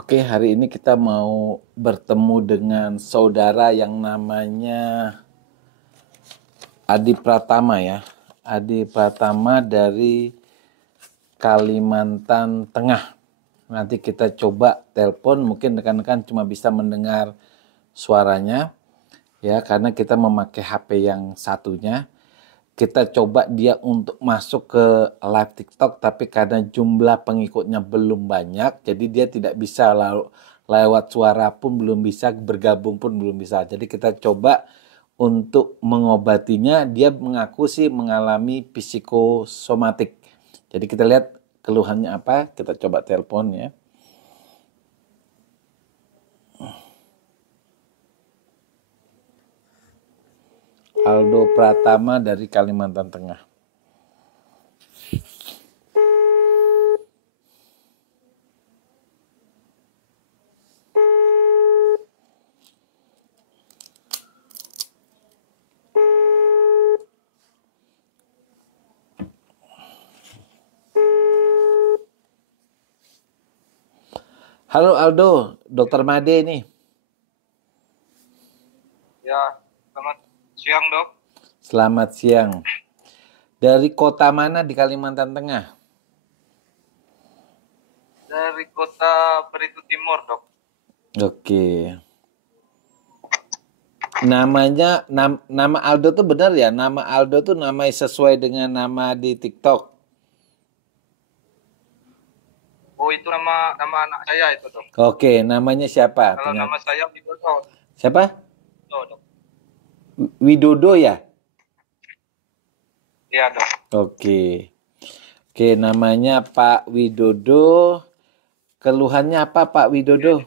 Oke, hari ini kita mau bertemu dengan saudara yang namanya Adi Pratama ya. Adi Pratama dari Kalimantan Tengah. Nanti kita coba telepon, mungkin rekan-rekan cuma bisa mendengar suaranya ya, karena kita memakai HP yang satunya. Kita coba dia untuk masuk ke live TikTok, tapi karena jumlah pengikutnya belum banyak, jadi dia tidak bisa lewat suara pun belum bisa, bergabung pun belum bisa. Jadi kita coba untuk mengobatinya. Dia mengaku sih mengalami psikosomatik. Jadi kita lihat keluhannya apa, kita coba telepon ya. Aldo Pratama dari Kalimantan Tengah. Halo Aldo, Dokter Made nih. Ya, selamat siang dok. Selamat siang. Dari kota mana di Kalimantan Tengah? Dari kota Beritu Timur dok. Oke. Namanya nama Aldo tuh benar ya? Nama Aldo tuh nama sesuai dengan nama di TikTok. Oh itu nama anak saya itu dok. Oke, namanya siapa? Kalau nama saya Widodo. Siapa? Dok. Widodo ya? Iya dok. Oke. Oke, namanya Pak Widodo. Keluhannya apa Pak Widodo?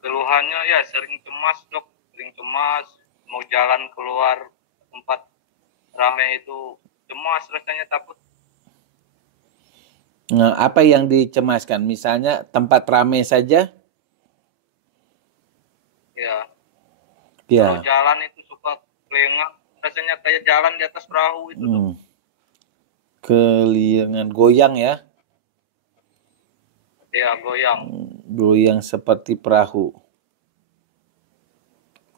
Keluhannya ya sering cemas dok. Sering cemas. Mau jalan keluar tempat ramai itu cemas, rasanya takut. Nah, apa yang dicemaskan? Misalnya tempat ramai saja? Ya. Ya. Kalau jalan itu suka kelengah. Rasanya kayak jalan di atas perahu itu dok. Kelingan goyang ya? Ya goyang. Goyang seperti perahu.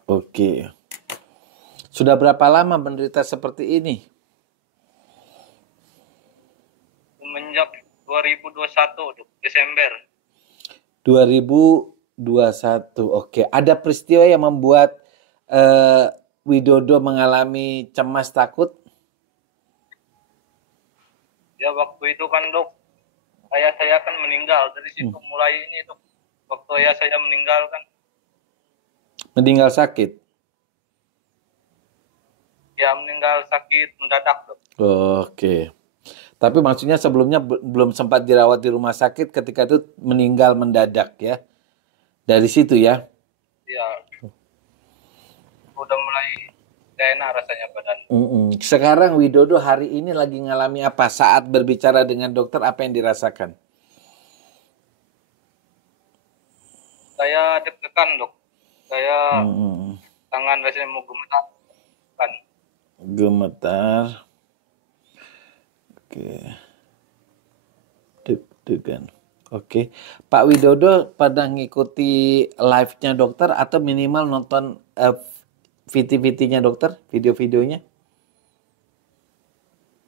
Oke. Sudah berapa lama menderita seperti ini? Semenjak 2021 dok, Desember. 2021. Oke. Ada peristiwa yang membuat Widodo mengalami cemas takut? Ya waktu itu kan dok, ayah saya kan meninggal. Dari situ mulai ini dok, waktu ayah saya meninggal kan. Meninggal sakit? Ya meninggal sakit mendadak dok. Oke. Tapi maksudnya sebelumnya belum sempat dirawat di rumah sakit, ketika itu meninggal mendadak ya? Dari situ ya? Ya udah mulai gak enak rasanya badan. Sekarang Widodo hari ini lagi ngalami apa? Saat berbicara dengan dokter, apa yang dirasakan? Saya deg-degan dok. Saya tangan rasanya mau gemetar kan. Gemetar. Oke. Deg-degan. Oke. Pak Widodo pernah ngikuti live-nya dokter atau minimal nonton VT-VT-nya dokter, video-videonya?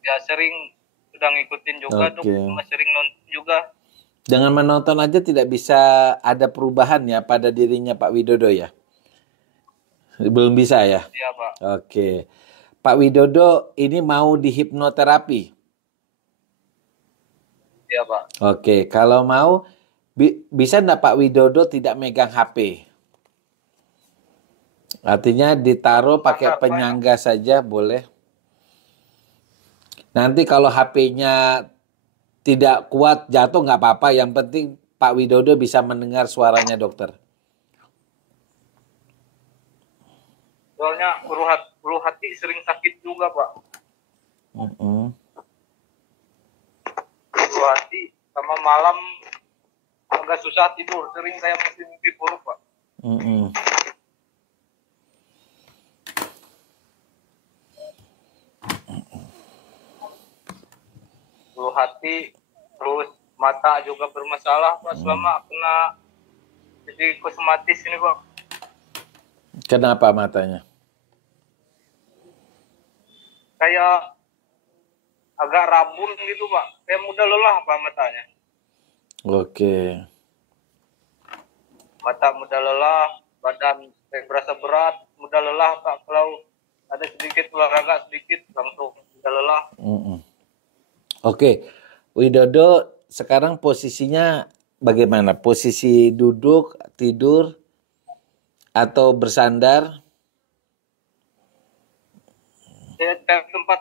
Ya sering sudah ngikutin juga dok, cuma sering nonton juga. Dengan menonton aja tidak bisa ada perubahan ya pada dirinya Pak Widodo ya? Belum bisa ya? Iya Pak. Oke. Pak Widodo ini mau dihipnoterapi? Iya Pak. Oke, kalau mau bisa enggak Pak Widodo tidak megang HP? Artinya ditaruh pakai penyangga saja boleh. Nanti kalau HP-nya tidak kuat jatuh nggak apa-apa. Yang penting Pak Widodo bisa mendengar suaranya dokter. Soalnya ulu hati sering sakit juga Pak. Ulu hati sama malam agak susah tidur. Sering saya mimpi buruk Pak. Ulu hati terus mata juga bermasalah Pak selama kena psikosomatis ini Pak. Kenapa matanya? Kayak agak rabun gitu Pak. Kayak mudah lelah Pak matanya. Oke. Mata mudah lelah, badan kayak berasa berat, mudah lelah Pak. Kalau ada sedikit olahraga sedikit langsung mudah lelah. Oke. Widodo sekarang posisinya bagaimana? Posisi duduk, tidur, atau bersandar? Saya cari tempat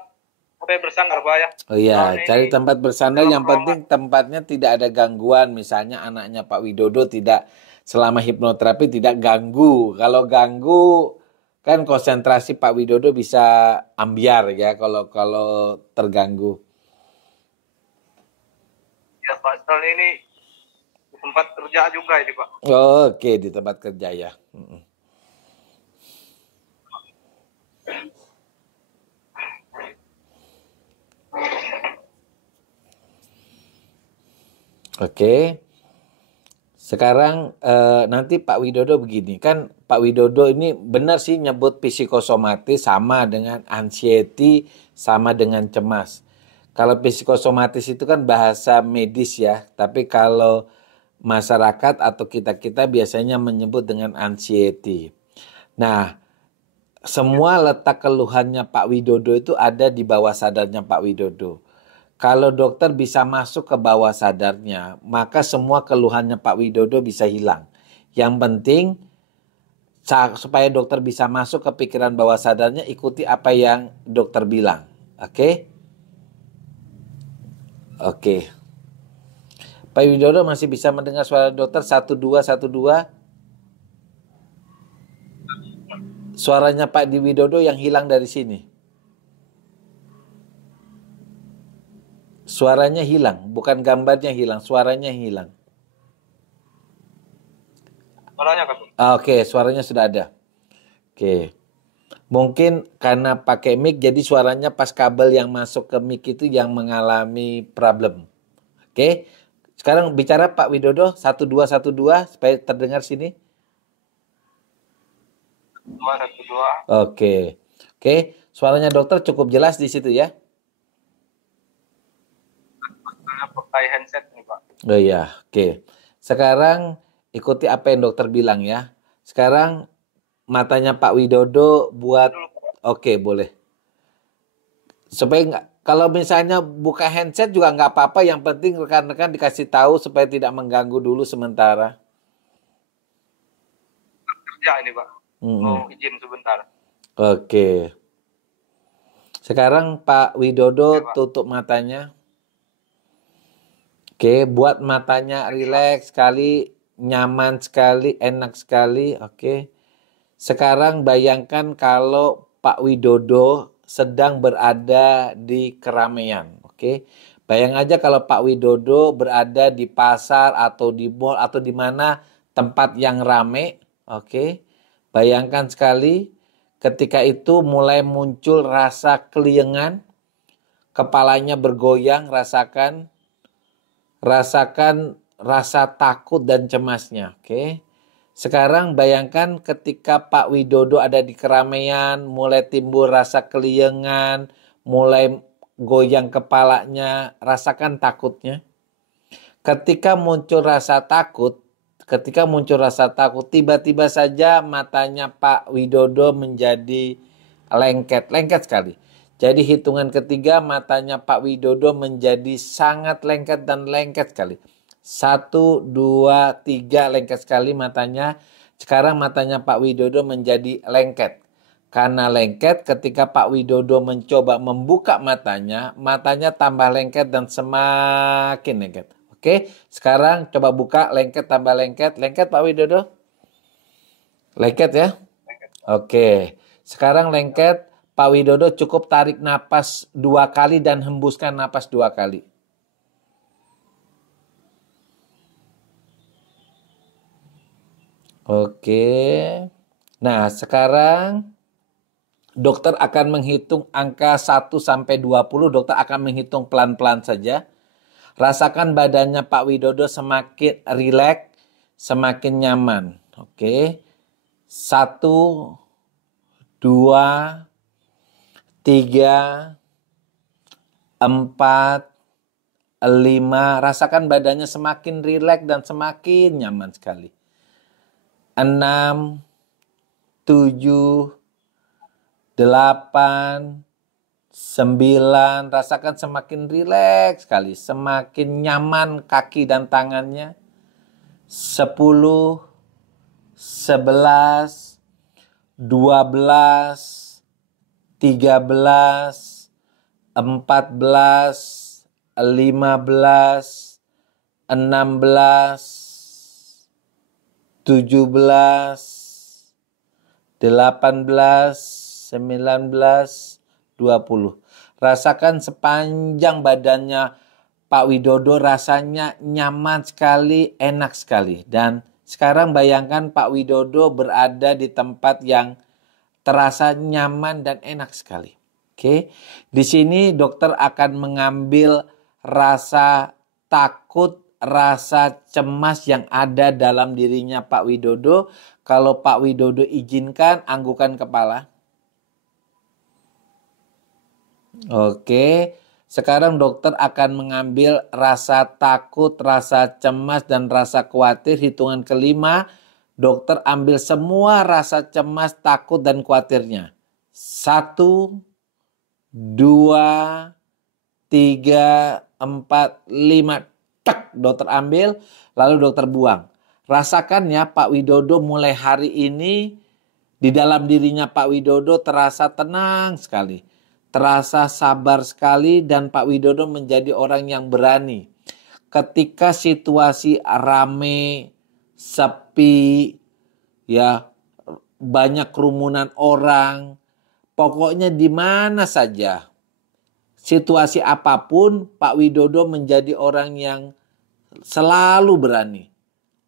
sampai bersandar Pak ya. Oh iya, Soalnya cari ini tempat bersandar. dalam Yang penting ruangan. tempatnya tidak ada gangguan. Misalnya anaknya Pak Widodo tidak selama hipnoterapi tidak ganggu. Kalau ganggu kan konsentrasi Pak Widodo bisa ambiar ya kalau kalau terganggu. Ya Pak, soalnya ini di tempat kerja juga ini Pak. Oke, di tempat kerja ya. Oke. Sekarang nanti Pak Widodo begini, kan Pak Widodo ini benar sih nyebut psikosomatis sama dengan anxiety, sama dengan cemas. Kalau psikosomatis itu kan bahasa medis ya, tapi kalau masyarakat atau kita-kita biasanya menyebut dengan anxiety. Nah, semua letak keluhannya Pak Widodo itu ada di bawah sadarnya Pak Widodo. Kalau dokter bisa masuk ke bawah sadarnya, maka semua keluhannya Pak Widodo bisa hilang. Yang penting supaya dokter bisa masuk ke pikiran bawah sadarnya, ikuti apa yang dokter bilang. Oke? Oke. Pak Widodo masih bisa mendengar suara dokter 1212. Suaranya Pak Di Widodo yang hilang dari sini. Suaranya hilang, bukan gambarnya hilang, suaranya hilang. Suaranya kan Pak? Oke, suaranya sudah ada. Oke. Mungkin karena pakai mic jadi suaranya pas kabel yang masuk ke mic itu yang mengalami problem. Oke. Sekarang bicara Pak Widodo 1212 supaya terdengar sini. 212. Oke. Oke, suaranya dokter cukup jelas di situ ya. Saya pakai headset nih Pak. Oh iya, oke. Sekarang ikuti apa yang dokter bilang ya. Sekarang matanya Pak Widodo buat oke, boleh. Supaya nggak, kalau misalnya buka handset juga nggak apa-apa, yang penting rekan-rekan dikasih tahu supaya tidak mengganggu dulu sementara. Kerja ini Pak. Mau izin sebentar. Oke. Sekarang Pak Widodo tutup matanya. Oke, buat matanya rileks sekali, nyaman sekali, enak sekali. Oke. Sekarang bayangkan kalau Pak Widodo sedang berada di keramaian. Oke. Bayang aja kalau Pak Widodo berada di pasar atau di mall atau di mana tempat yang rame. Oke. Bayangkan sekali ketika itu mulai muncul rasa keliengan, kepalanya bergoyang, rasakan rasa takut dan cemasnya. Oke. Sekarang bayangkan ketika Pak Widodo ada di keramaian, mulai timbul rasa keliengan, mulai goyang kepalanya, rasakan takutnya. Ketika muncul rasa takut, tiba-tiba saja matanya Pak Widodo menjadi lengket sekali. Jadi hitungan ketiga matanya Pak Widodo menjadi sangat lengket dan lengket sekali. 1, 2, 3 lengket sekali matanya. Sekarang matanya Pak Widodo menjadi lengket. Karena lengket ketika Pak Widodo mencoba membuka matanya, matanya tambah lengket dan semakin lengket. Oke, sekarang coba buka, lengket tambah lengket. Lengket Pak Widodo? Lengket ya? Oke, sekarang lengket. Pak Widodo cukup tarik napas 2 kali dan hembuskan napas 2 kali. Oke. Nah, sekarang dokter akan menghitung angka 1 sampai 20. Dokter akan menghitung pelan-pelan saja. Rasakan badannya Pak Widodo semakin rileks, semakin nyaman. Oke. 1, 2, 3, 4, 5. Rasakan badannya semakin rileks dan semakin nyaman sekali. 6, 7, 8, 9. Rasakan semakin rileks sekali, semakin nyaman kaki dan tangannya. 10, 11, 12, 13, 14, 15, 16, 17, 18, 19, 20. Rasakan sepanjang badannya Pak Widodo rasanya nyaman sekali, enak sekali. Dan sekarang bayangkan Pak Widodo berada di tempat yang terasa nyaman dan enak sekali. Oke. Di sini dokter akan mengambil rasa takut, rasa cemas yang ada dalam dirinya Pak Widodo. Kalau Pak Widodo izinkan, anggukan kepala. Oke, sekarang dokter akan mengambil rasa takut, rasa cemas, dan rasa khawatir. Hitungan kelima, dokter ambil semua rasa cemas, takut, dan khawatirnya. 1, 2, 3, 4, 5. Tek, dokter ambil, lalu dokter buang. Rasakan ya Pak Widodo mulai hari ini di dalam dirinya Pak Widodo terasa tenang sekali. Terasa sabar sekali dan Pak Widodo menjadi orang yang berani. Ketika situasi rame, sepi, ya banyak kerumunan orang, pokoknya di mana saja, situasi apapun, Pak Widodo menjadi orang yang selalu berani.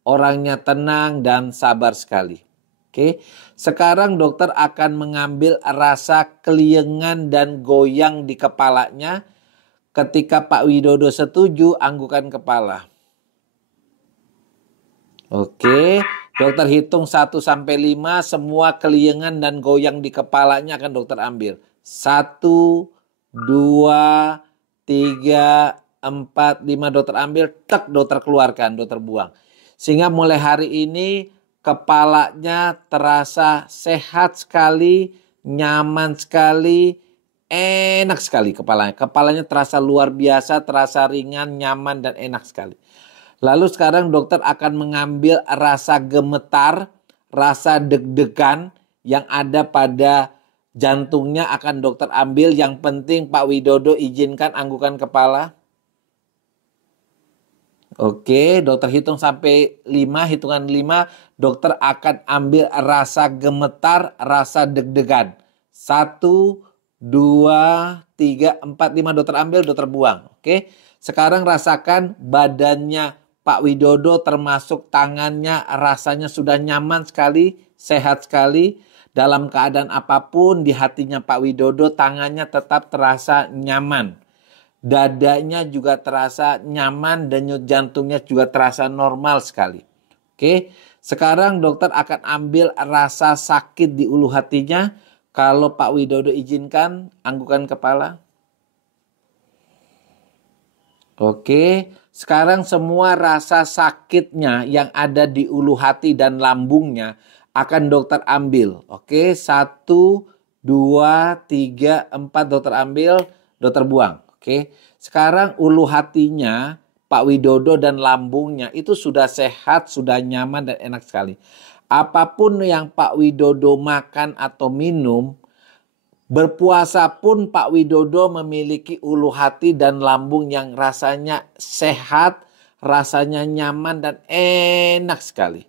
Orangnya tenang dan sabar sekali. Oke, sekarang dokter akan mengambil rasa keliengan dan goyang di kepalanya. Ketika Pak Widodo setuju, anggukan kepala. Oke, dokter hitung 1 sampai 5, semua keliengan dan goyang di kepalanya akan dokter ambil. 1, 2, 3, 4, 5 dokter ambil, tek dokter keluarkan, dokter buang. Sehingga mulai hari ini kepalanya terasa sehat sekali, nyaman sekali, enak sekali kepalanya. Kepalanya terasa luar biasa, terasa ringan, nyaman, dan enak sekali. Lalu sekarang dokter akan mengambil rasa gemetar, rasa deg-degan yang ada pada jantungnya akan dokter ambil. Yang penting Pak Widodo izinkan anggukan kepala. Oke, dokter hitung sampai 5, hitungan 5, dokter akan ambil rasa gemetar, rasa deg-degan. 1, 2, 3, 4, 5 dokter ambil, dokter buang. Oke, sekarang rasakan badannya Pak Widodo termasuk tangannya rasanya sudah nyaman sekali, sehat sekali. Dalam keadaan apapun di hatinya Pak Widodo tangannya tetap terasa nyaman. Dadanya juga terasa nyaman dan denyut jantungnya juga terasa normal sekali. Oke, sekarang dokter akan ambil rasa sakit di ulu hatinya. Kalau Pak Widodo izinkan, anggukan kepala. Oke, sekarang semua rasa sakitnya yang ada di ulu hati dan lambungnya akan dokter ambil. Oke, 1, 2, 3, 4 dokter ambil, dokter buang. Oke, sekarang ulu hatinya Pak Widodo dan lambungnya itu sudah sehat, sudah nyaman dan enak sekali. Apapun yang Pak Widodo makan atau minum, berpuasa pun Pak Widodo memiliki ulu hati dan lambung yang rasanya sehat, rasanya nyaman dan enak sekali.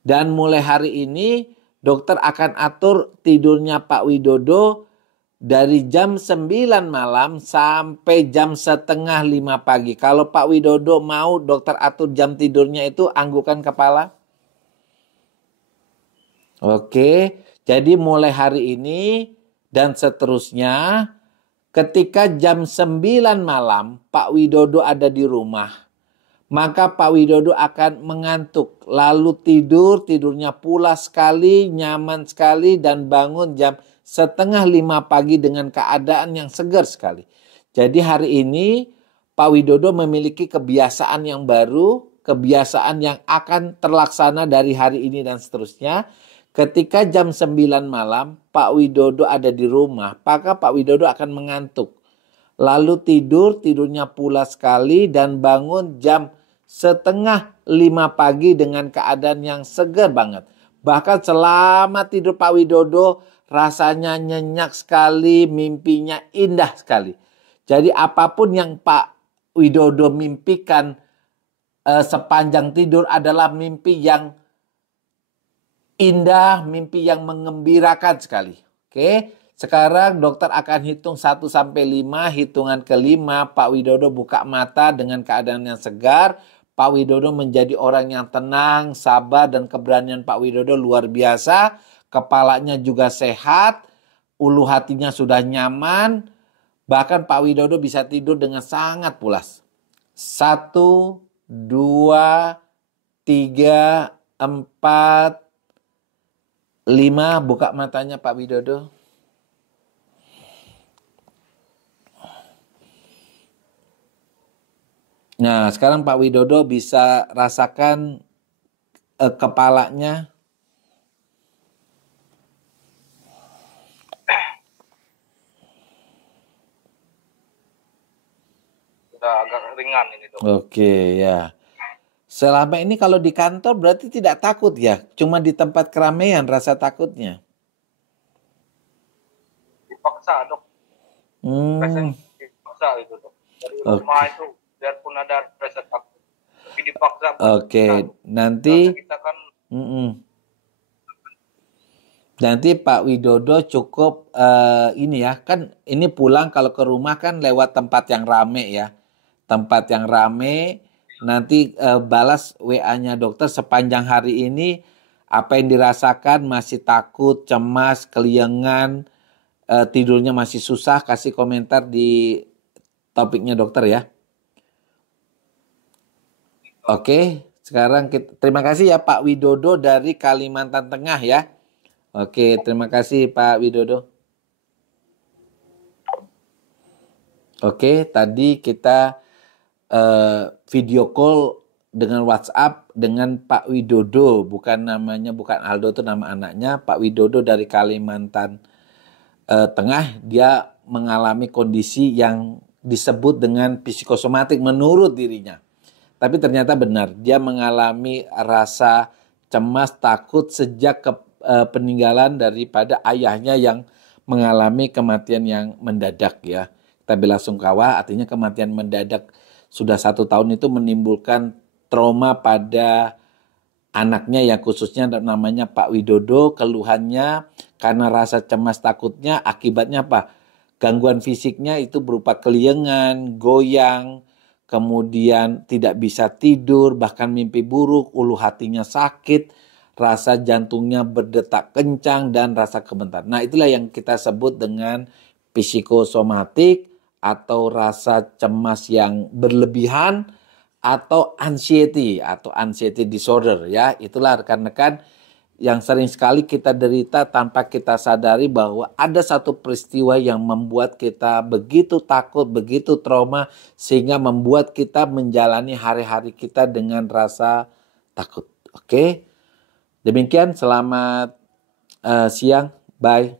Dan mulai hari ini dokter akan atur tidurnya Pak Widodo dari jam 9 malam sampai jam setengah 5 pagi. Kalau Pak Widodo mau dokter atur jam tidurnya itu, anggukan kepala. Oke, jadi mulai hari ini dan seterusnya ketika jam 9 malam Pak Widodo ada di rumah, maka Pak Widodo akan mengantuk, lalu tidurnya pulas sekali, nyaman sekali, dan bangun jam 4:30 pagi dengan keadaan yang segar sekali. Jadi hari ini Pak Widodo memiliki kebiasaan yang baru, kebiasaan yang akan terlaksana dari hari ini dan seterusnya. Ketika jam 9 malam Pak Widodo ada di rumah, maka Pak Widodo akan mengantuk. Lalu tidurnya pulas sekali dan bangun jam 4:30 pagi dengan keadaan yang segar banget. Bahkan selama tidur Pak Widodo rasanya nyenyak sekali, mimpinya indah sekali. Jadi apapun yang Pak Widodo mimpikan sepanjang tidur adalah mimpi yang indah, mimpi yang mengembirakan sekali. Oke, sekarang dokter akan hitung 1 sampai 5, hitungan kelima Pak Widodo buka mata dengan keadaan yang segar. Pak Widodo menjadi orang yang tenang, sabar, dan keberanian Pak Widodo luar biasa. Kepalanya juga sehat, ulu hatinya sudah nyaman. Bahkan Pak Widodo bisa tidur dengan sangat pulas. 1, 2, 3, 4, 5, buka matanya Pak Widodo. Nah, sekarang Pak Widodo bisa rasakan kepalanya. Sudah agak ringan ini dok. Oke, ya. Selama ini kalau di kantor berarti tidak takut ya? Cuma di tempat keramaian rasa takutnya? Dipaksa dok. Rasanya dipaksa itu dok. Dari rumah itu biarpun ada rasa takut, tapi dipaksa. Oke, nanti kita kan nanti Pak Widodo cukup ini ya, kan ini pulang kalau ke rumah kan lewat tempat yang rame ya. Tempat yang rame, nanti balas WA-nya dokter sepanjang hari ini apa yang dirasakan, masih takut, cemas, keliengan, tidurnya masih susah, kasih komentar di topiknya dokter ya. Oke, sekarang terima kasih ya Pak Widodo dari Kalimantan Tengah ya. Oke, terima kasih Pak Widodo. Oke, tadi kita video call dengan WhatsApp dengan Pak Widodo, bukan Aldo, itu nama anaknya, Pak Widodo dari Kalimantan Tengah. Dia mengalami kondisi yang disebut dengan psikosomatik menurut dirinya. Tapi ternyata benar, dia mengalami rasa cemas, takut sejak peninggalan daripada ayahnya yang mengalami kematian yang mendadak ya. Kita belasungkawa, artinya kematian mendadak sudah 1 tahun itu menimbulkan trauma pada anaknya yang khususnya namanya Pak Widodo. Keluhannya karena rasa cemas takutnya, akibatnya apa? Gangguan fisiknya itu berupa keliengan, goyang, kemudian tidak bisa tidur, bahkan mimpi buruk, ulu hatinya sakit, rasa jantungnya berdetak kencang, dan rasa kebentar. Nah, itulah yang kita sebut dengan psikosomatik atau rasa cemas yang berlebihan atau anxiety disorder ya. Itulah rekan-rekan yang sering sekali kita derita tanpa kita sadari bahwa ada satu peristiwa yang membuat kita begitu takut, begitu trauma, sehingga membuat kita menjalani hari-hari kita dengan rasa takut. Oke, demikian, selamat siang, bye.